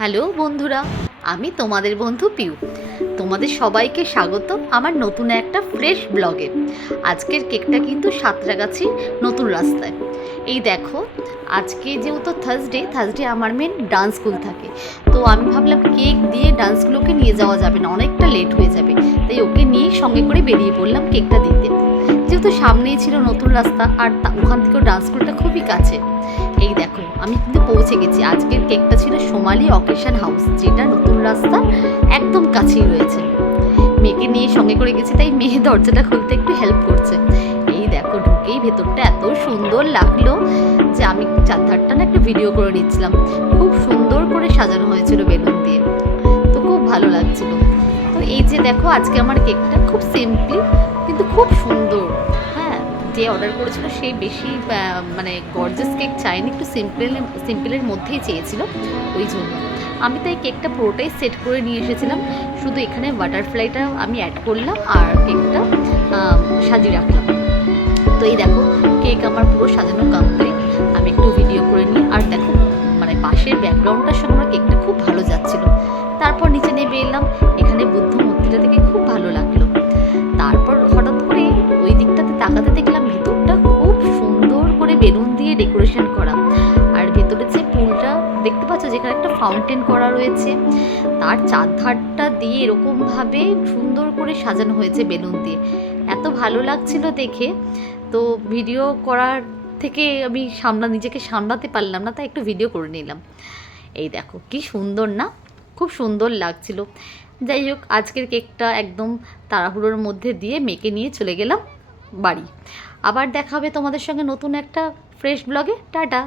Hello বন্ধুরা, আমি তোমাদের বন্ধু পিউ। তোমাদের সবাইকে স্বাগত আমার নতুন একটা ফ্রেশ ব্লগে। আজকের কেকটা কিন্তু সাঁতরাগাছির নতুন রাস্তায়। এই দেখো, আজকে যেহেতু থার্সডে আমার মেন ডান্স স্কুল থাকে, তো আমি ভাবলাম কেক দিয়ে ডান্স স্কুলকে নিয়ে যাওয়া যাবে না, অনেকটা লেট হয়ে যাবে, তাই ওকে নিয়ে সঙ্গে করে বেরিয়ে পড়লাম কেকটা দিতে। যেহেতু সামনেই ছিল নতুন রাস্তা আর ওখান থেকেও ডান্স স্কুলটা খুবই কাছে। এই দেখো, আমি কিন্তু পৌঁছে গেছি। আজকের কেকটা ছিল সোমালি অকেশন হাউস, যেটা নতুন রাস্তার একদম কাছেই রয়েছে। মেয়েকে নিয়ে সঙ্গে করে গেছি, তাই মেয়ে দরজাটা খুলতে একটু হেল্প করছে। এই দেখো, ঢুকেই ভেতরটা এত সুন্দর লাগলো যে আমি চারধারটা না একটু ভিডিও করে নিচ্ছিলাম। খুব সুন্দর করে সাজানো হয়েছিল বেলুন দিয়ে, তো খুব ভালো লাগছিল। তো এই যে দেখো, আজকে আমার কেকটা খুব সিম্পলি কিন্তু খুব সুন্দর। হ্যাঁ, যে অর্ডার করেছিল সেই বেশি মানে গর্জাস কেক চাইনি, একটু সিম্পলের মধ্যেই চেয়েছিল, ওই জন্য আমি তাই কেকটা পুরোটাই সেট করে নিয়ে এসেছিলাম। শুধু এখানে বাটারফ্লাইটা আমি অ্যাড করলাম আর কেকটা সাজিয়ে রাখলাম। তো এই দেখো, কেক আমার পুরো সাজানো কমপ্লিট। আমি একটু ভিডিও করে নিই, আর দেখো মানে পাশের ব্যাকগ্রাউন্ডটার সঙ্গে আমার কেকটা খুব ভালো যাচ্ছিল। তারপর নিচে নেমে এলাম, এখানে বুদ্ধ মূর্তিটা থেকে খুব ভালো লাগলো। তারপর হঠাৎ করে ওই দিকটাতে তাকাতে দেখলাম ভেতরটা খুব সুন্দর করে বেলুন দিয়ে ডেকোরেশন করা। আর ভেতরে যে পুলটা দেখতে পাচ্ছ, যেখানে একটা ফাউন্টেন করা রয়েছে, তার চারধারটা দিয়ে এরকমভাবে সুন্দর করে সাজানো হয়েছে বেলুন দিয়ে। এত ভালো লাগছিল দেখে, তো ভিডিও করার থেকে আমি নিজেকে সামলাতে পারলাম না, তাই একটু ভিডিও করে নিলাম। এই দেখো কি সুন্দর না, খুব সুন্দর লাগছিল। যাই হোক, আজকের কেকটা একদম তাড়াহুড়োর মধ্যে দিয়ে মেয়েকে নিয়ে চলে গেলাম বাড়ি। আবার দেখা হবে তোমাদের সঙ্গে নতুন একটা ফ্রেশ ব্লগে। টাটা।